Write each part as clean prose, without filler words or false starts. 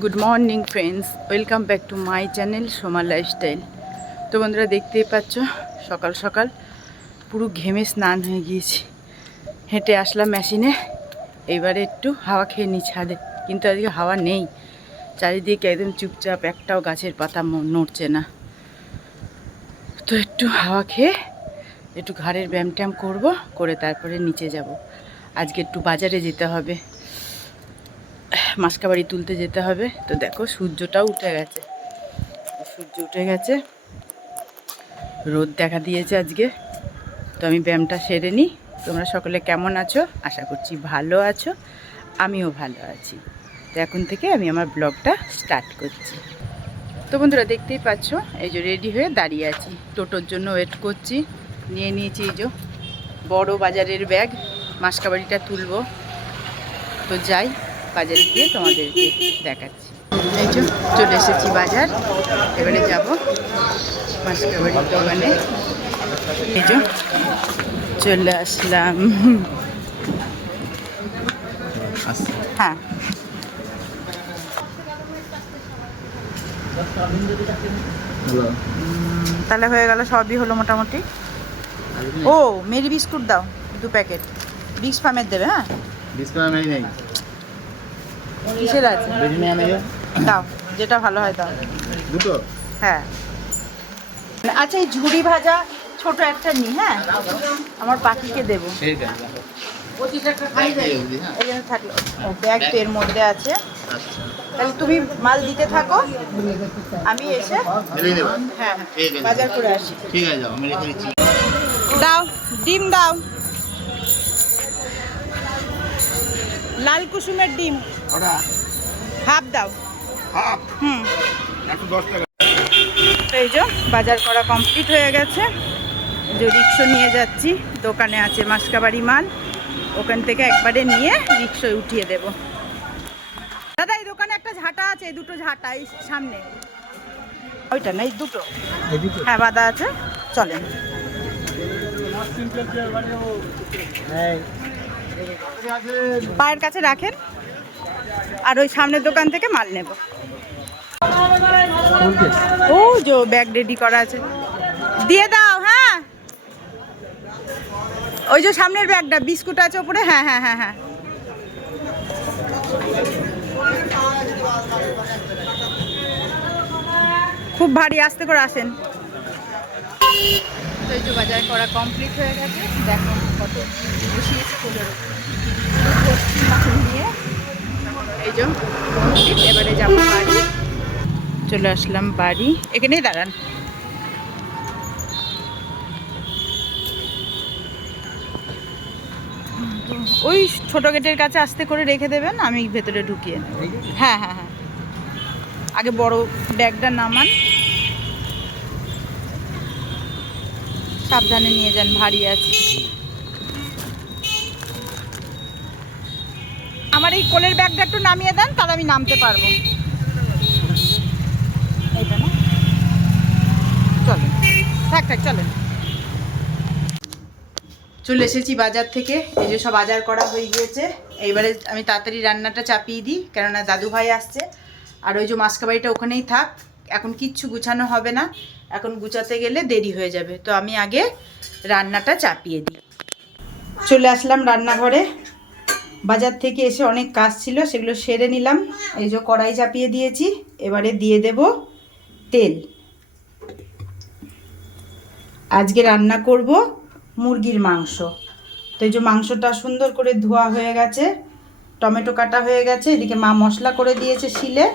Good morning friends, welcome back to my channel Soma lifestyle. তো বন্ধুরা, দেখতেই পাচ্ছ সকাল সকাল পুরো ঘেমে স্নান হয়ে গিয়েছি। হেঁটে আসলাম মেশিনে, এবারে একটু হাওয়া খেয়ে নিই ছাদে। কিন্তু আজকে হাওয়া নেই, চারিদিকে একদম চুপচাপ, একটাও গাছের পাতা নড়ছে না। তো একটু হাওয়া খেয়ে একটু ঘাড়ের ব্যায়াম ট্যায়াম করবো, করে তারপরে নিচে যাব। আজকে একটু বাজারে যেতে হবে, মাসকাবাড়ি তুলতে যেতে হবে। তো দেখো সূর্যটাও উঠে গেছে, সূর্য উঠে গেছে, রোদ দেখা দিয়েছে আজকে। তো আমি ব্যায়ামটা সেরে নিই। তোমরা সকলে কেমন আছো? আশা করছি ভালো আছো, আমিও ভালো আছি। তো এখন থেকে আমি আমার ব্লগটা স্টার্ট করছি। তো বন্ধুরা, দেখতেই পাচ্ছ এই যে রেডি হয়ে দাঁড়িয়ে আছি, টোটোর জন্য ওয়েট করছি। নিয়ে নিয়েছি এই যে বড় বাজারের ব্যাগ, মাসকাবাড়িটা তুলবো। তো যাই, বাজারে গিয়ে তোমাদেরকে দেখাচ্ছি। এই যে চলে এসেছি বাজার, এবারে যাব মাসকাবাড়ির দোকানে। এই যে চলে আসলাম। হ্যাঁ, তাহলে হয়ে গেল, সবই হলো মোটামুটি। ও মেরি বিস্কুট দাও 2 প্যাকেট, বিক্স ফার্মের দেবে। হ্যাঁ, কিসের আছে দাও, যেটা ভালো হয় দাও। দুটো? হ্যাঁ। আচ্ছা, এই ঝুড়ি ভাজা ছোট একটা নি। হ্যাঁ, আমার পাখিকে দেবো। এই জন্য থাকলো, ও ব্যাগ তো এর মধ্যে আছে। তাহলে তুমি মাল দিতে থাকো, আমি এসে হ্যাঁ বাজার করে আসি। ঠিক আছে, আমি রেখে দিচ্ছি। দাও, ডিম দাও, লাল কুসুমের ডিম হাফ দাও। হুম, এই যে বাজার করা কমপ্লিট হয়ে গেছে। যে রিক্সা নিয়ে যাচ্ছি, দোকানে আছে মাসকাবাড়ি মাল, ওখান থেকে একবারে নিয়ে রিক্সায় উঠিয়ে দেব। দাদা, এই দোকানে একটা ঝাঁটা আছে, এই দুটো ঝাঁটা এই সামনে, ওইটা না, এই দুটো। হ্যাঁ, বাঁধা আছে, চলেন। পায়ের কাছে রাখেন, আর ওই সামনের দোকান থেকে মাল নেব। ও যে ব্যাগ রেডি করা আছে, দিয়ে দাও। হ্যাঁ, ওই যে সামনের ব্যাগটা, বিস্কুট আছে ওপরে। হ্যাঁ হ্যাঁ হ্যাঁ হ্যাঁ, খুব ভারী, আস্তে করে আসেন। তো এই যে বাজার করা কমপ্লিট হয়ে গেছে, দেখো কত বসিয়েছি কোলের উপর নিয়ে। এই যে এবারে যাবো বাড়ি, চলে আসলাম বাড়ি। এখানেই দাঁড়ান। ওই ছোট গেটের কাছে আস্তে করে রেখে দেবেন, আমি ভেতরে ঢুকিয়ে নেব। হ্যাঁ হ্যাঁ হ্যাঁ, আগে বড় ব্যাগটা নামান, সাবধানে নিয়ে যান, ভারী আছে। আমার এই কোলের ব্যাগটা একটু নামিয়ে দেন, তাহলে আমি নামতে পারবো। এইটা না, চলেন, থাক থাক, চলেন। চলে এসেছি বাজার থেকে, এই যে সব বাজার করা হয়ে গিয়েছে। এইবারে আমি তাড়াতাড়ি রান্নাটা চাপিয়ে দিই, কেননা দাদু ভাই আসছে। আর ওই যে মাসকাবাড়িটা ওখানেই থাক, এখন কিচ্ছু গুছানো হবে না, এখন গুছাতে গেলে দেরি হয়ে যাবে। তো আমি আগে রান্নাটা চাপিয়ে দিই। চলে আসলাম রান্নাঘরে, বাজার থেকে এসে অনেক কাজ ছিল, সেগুলো সেরে নিলাম। এই যে কড়াই চাপিয়ে দিয়েছি, এবারে দিয়ে দেব তেল। আজকে রান্না করব মুরগির মাংস। তো এই যে মাংসটা সুন্দর করে ধোয়া হয়ে গেছে, টমেটো কাটা হয়ে গেছে, এদিকে মা মশলা করে দিয়েছে শিলে,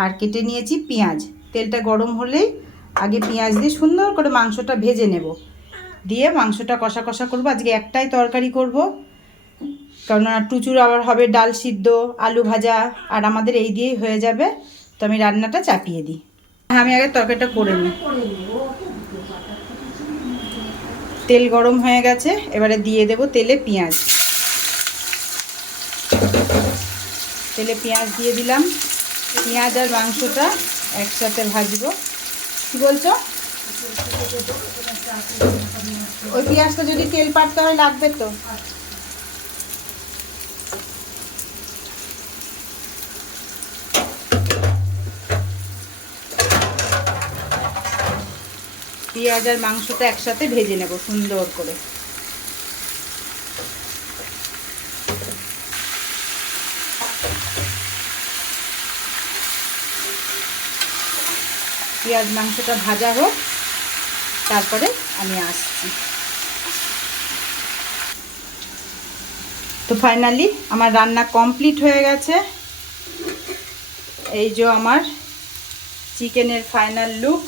আর কেটে নিয়েছি পেঁয়াজ। তেলটা গরম হলেই আগে পেঁয়াজ দিয়ে সুন্দর করে মাংসটা ভেজে নেব, দিয়ে মাংসটা কষা কষা করব। আজকে একটাই তরকারি করব, কেননা টুচুর আবার হবে ডাল সিদ্ধ, আলু ভাজা, আর আমাদের এই দিয়েই হয়ে যাবে। তো আমি রান্নাটা চাপিয়ে দিই। হ্যাঁ, আমি আগে তরকারিটা করে নিই। তেল গরম হয়ে গেছে, এবারে দিয়ে দেব তেলে পেঁয়াজ। তেলে পেঁয়াজ দিয়ে দিলাম, পেঁয়াজ আর মাংসটা একসাথে ভাজবো। কি বলছো? ওই পেঁয়াজটা যদি তেল পাড়তে হয় লাগবে তো। পেঁয়াজ আর মাংসটা একসাথে ভেজে নেব সুন্দর করে। পেঁয়াজ মাংসটা ভাজা হোক, তারপরে আমি আসছি। তো ফাইনালি আমার রান্না কমপ্লিট হয়ে গেছে। এই যে আমার চিকেনের ফাইনাল লুক।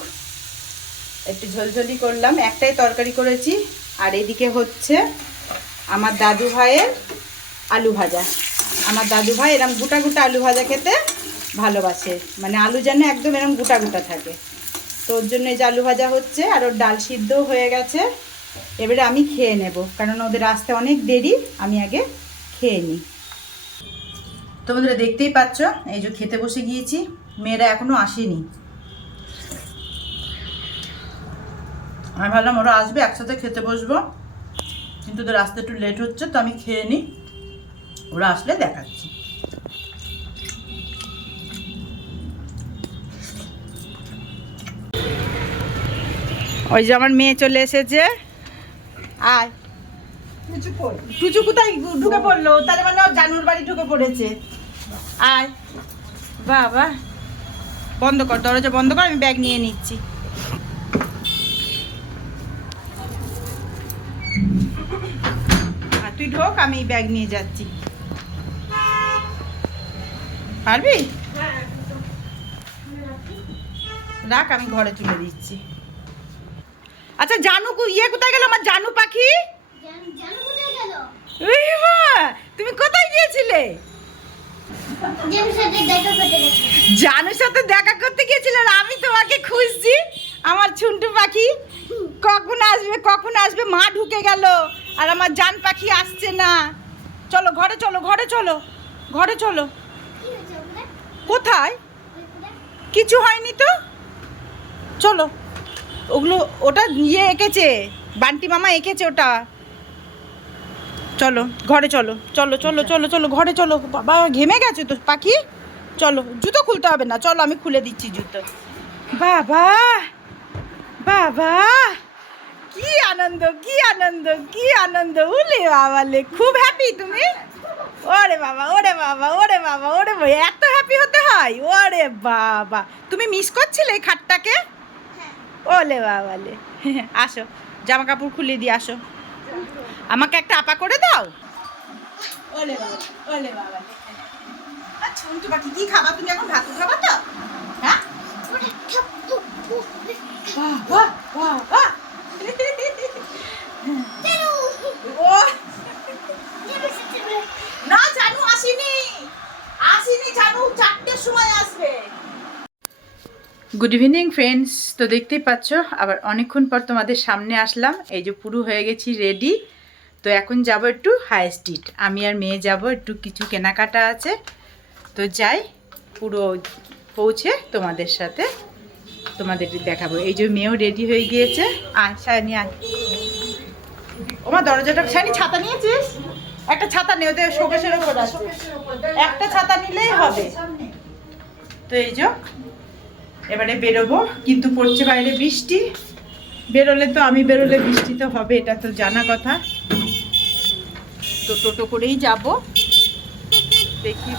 একটু ঝোলঝোলি করলাম, একটাই তরকারি করেছি। আর এদিকে হচ্ছে আমার দাদু ভাইয়ের আলু ভাজা। আমার দাদু ভাই এরকম গোটা গোটা আলু ভাজা খেতে ভালোবাসে, মানে আলু যেন একদম এরকম গোটা গোটা থাকে। তো ওর জন্য এই যে আলু ভাজা হচ্ছে, আর ওর ডাল সিদ্ধও হয়ে গেছে। এবারে আমি খেয়ে নেব, কারণ ওদের আসতে অনেক দেরি, আমি আগে খেয়ে নিই। তো বন্ধুরা দেখতেই পাচ্ছ, এই যে খেতে বসে গিয়েছি, মেয়েরা এখনো আসেনি। আমি ভাবলাম ওরা আসবে একসাথে খেতে বসবো, কিন্তু ওদের আসতে একটু লেট হচ্ছে, তো আমি খেয়ে নিই, ওরা আসলে দেখাচ্ছি। ওই যে আমার মেয়ে চলে এসেছে। আয়, টুচু কোথায় ঢুকে পড়লো? তাহলে মানে জানুর বাড়ি ঢুকে পড়েছে। আয় বাবা, বন্ধ কর, দরজা বন্ধ কর, আমি ব্যাগ নিয়ে নিচ্ছি। আর তুই ঢোক, আমি ব্যাগ নিয়ে যাচ্ছি। পারবি? রাখ, আমি ঘরে তুলে দিচ্ছি। আচ্ছা জানু কোথায় গেল? আমার জানু পাখি তুমি কোথায় গিয়েছিলে? জানুর সাথে দেখা করতে গিয়েছিলে, আর আমি তোমাকে খুঁজছি। আমার ছুন্টু পাখি কখন আসবে, মা ঢুকে গেল, আর আমার জান পাখি আসছে না। চলো ঘরে চলো, ঘরে চলো, ঘরে চলো। কোথায়? কিছু হয়নি তো, চলো। ওটা এঁকেছে, বান্টি মামা এঁকেছে ওটা। চলো ঘরে চলো, চলো চলো চলো চলো ঘরে চলো। বাবা ঘেমে গেছে তো পাখি, চলো। জুতো খুলতে হবে না, চলো আমি খুলে দিচ্ছি জুতো। বাবা বাবা, কি আনন্দ, কি আনন্দ, কি আনন্দ! উলে বাবালে, খুব হ্যাপি তুমি? ওরে বাবা, ওরে বাবা, ওরে বাবা, ওরে বাবা, এত হ্যাপি হতে হয়? ওরে বাবা, তুমি মিস করছিলে এই খাটটাকে? ওলে বাবালে, আসো জামা কাপড় খুলে দিয়ে আসো, আমাকে একটা আপা করে দাও। ওলে বাবা, ওলে বাবা। আচ্ছা বাকি কি খাবা তুমি এখন? ভাত খাবা তো? হ্যাঁ, না জানু আসেনি, জানু 4টের সময় আসবে। Good evening friends. তো দেখতেই পাচ্ছ, আবার অনেকক্ষণ পর তোমাদের সামনে আসলাম। এই যে পুরো হয়ে গেছি রেডি। তো এখন যাব একটু হাই স্ট্রিট, আমি আর মেয়ে যাব, একটু কিছু কেনাকাটা আছে। তো যাই, পুরো পৌঁছে তোমাদের সাথে তোমাদের দেখাবো। এই যে মেয়েও রেডি হয়ে গিয়েছে। আয় সায়নি, আয়। ওমা দরজাটা, সায়নি ছাতা নিয়েছিস? একটা ছাতা নিয়ে, ওদের শোকেসের ওপর আছে, একটা ছাতা নিলেই হবে। তো এই যে এবারে বেরোবো, কিন্তু পড়ছে বাইরে বৃষ্টি। আমি বেরোলে বৃষ্টি তো হবে, এটা তো জানা কথা। তো টোটো করেই যাব, দেখি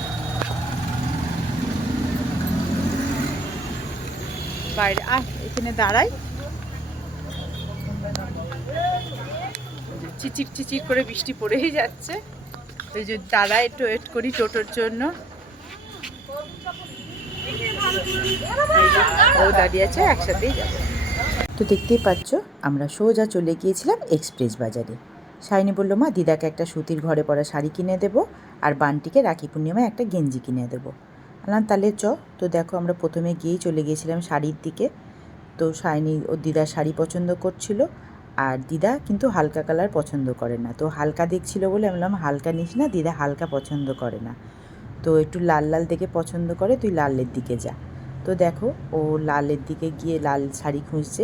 বাইরে। এখানে দাঁড়াই, চিচির চিচির করে বৃষ্টি পড়েই যাচ্ছে। ওই যে দাঁড়াই, একটু ওয়েট করি টোটোর জন্য। ও দাঁড়িয়ে আছে, একসাথেই যাবো। তো দেখতেই পাচ্ছ, আমরা সোজা চলে গিয়েছিলাম এক্সপ্রেস বাজারে। শাইনি বললো, মা দিদাকে একটা সুতির ঘরে পরা শাড়ি কিনে দেবো, আর বান্টিকে রাখি পূর্ণিমায় একটা গেঞ্জি কিনে দেবো। আলাম তাহলে চ। তো দেখো, আমরা প্রথমে গিয়েই চলে গিয়েছিলাম শাড়ির দিকে। তো শাইনি ওর দিদার শাড়ি পছন্দ করছিল, আর দিদা কিন্তু হালকা কালার পছন্দ করে না। তো হালকা দেখছিল বলে আমি বললাম হালকা নিস না, দিদা হালকা পছন্দ করে না, তো একটু লাল লাল দেখে পছন্দ করে, তুই লালের দিকে যা। তো দেখো, ও লালের দিকে গিয়ে লাল শাড়ি খুঁজছে।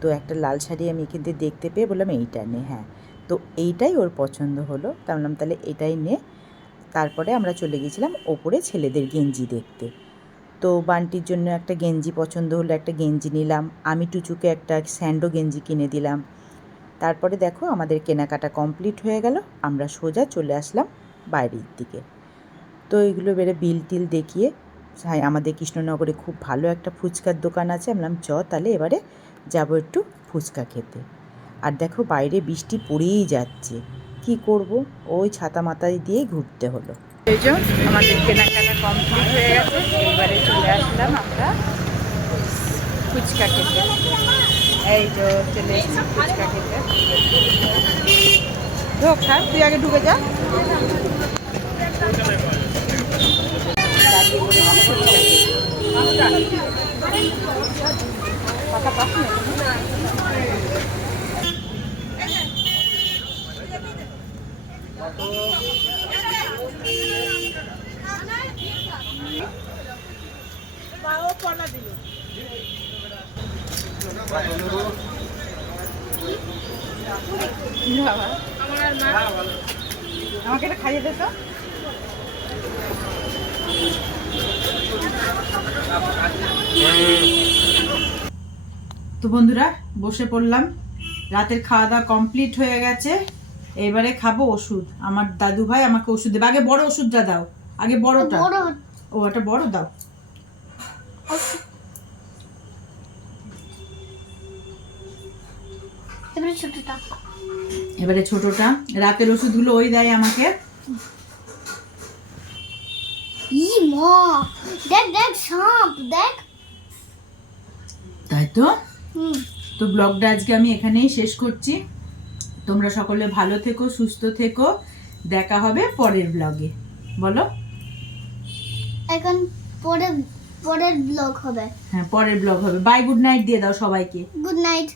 তো একটা লাল শাড়ি আমি এখান থেকে দেখতে পেয়ে বললাম এইটা নে। হ্যাঁ, তো এইটাই ওর পছন্দ হলো, তা বললাম তাহলে এটাই নে। তারপরে আমরা চলে গেছিলাম ওপরে ছেলেদের গেঞ্জি দেখতে। তো বান্টির জন্য একটা গেঞ্জি পছন্দ হলো, একটা গেঞ্জি নিলাম। আমি টুচুকে একটা স্যান্ডো গেঞ্জি কিনে দিলাম। তারপরে দেখো আমাদের কেনাকাটা কমপ্লিট হয়ে গেল, আমরা সোজা চলে আসলাম বাইরের দিকে। তো এইগুলো বেড়ে বিল টিল দেখিয়ে আমাদের কৃষ্ণনগরে খুব ভালো একটা ফুচকার দোকান আছে, আমি বললাম চ তাহলে এবারে যাবো একটু ফুচকা খেতে। আর দেখো বাইরে বৃষ্টি পড়েই যাচ্ছে, কি করব, ওই ছাতা মাথায় দিয়েই ঘুরতে হলো। এই যে আমাদের কেনাকাটা কমপ্লিট হয়ে গেছে, এবারে চলে আসলাম আমরা ফুচকা খেতে। এই যে চলে এসেছি ফুচকা খেতে। ঢোক, হ্যাঁ তুই আগে ঢুকে যা। আমাকে এটা খাইয়ে দে তো। তো বন্ধুরা বসে পড়লাম, রাতের খাওয়া দাওয়া কমপ্লিট হয়ে গেছে, এবারে খাবো ওষুধ। আমার দাদু ভাই আমাকে ওষুধ দেবে। আগে বড় ওষুধটা দাও, আগে বড়টা। ও এটা বড় দাও। এবারে ছোটটা। রাতের ওষুধগুলো ওই দেয় আমাকে। তাই তো। তো ব্লগটা আজকে আমি এখানেই শেষ করছি। তোমরা সকলে ভালো থেকো, সুস্থ থেকো, দেখা হবে পরের ব্লগে। বলো এখন পরের ব্লগ হবে। হ্যাঁ পরের ব্লগ হবে। বাই, গুড নাইট দিয়ে দাও সবাইকে। Good night.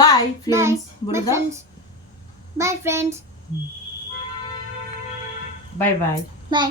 বাই ফ্রেন্ডস বলে দাও। Bye friends. Bye bye. By.